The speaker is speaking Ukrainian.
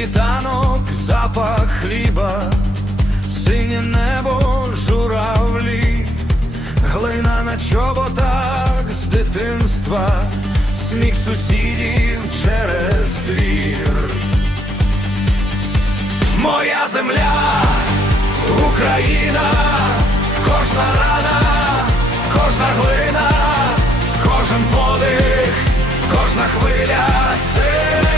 світанок, запах хліба, синє небо журавлі, глина на чоботах з дитинства, сміх сусідів через двір. Моя земля, Україна, кожна рана, кожна глина, кожен подих, кожна хвиля. це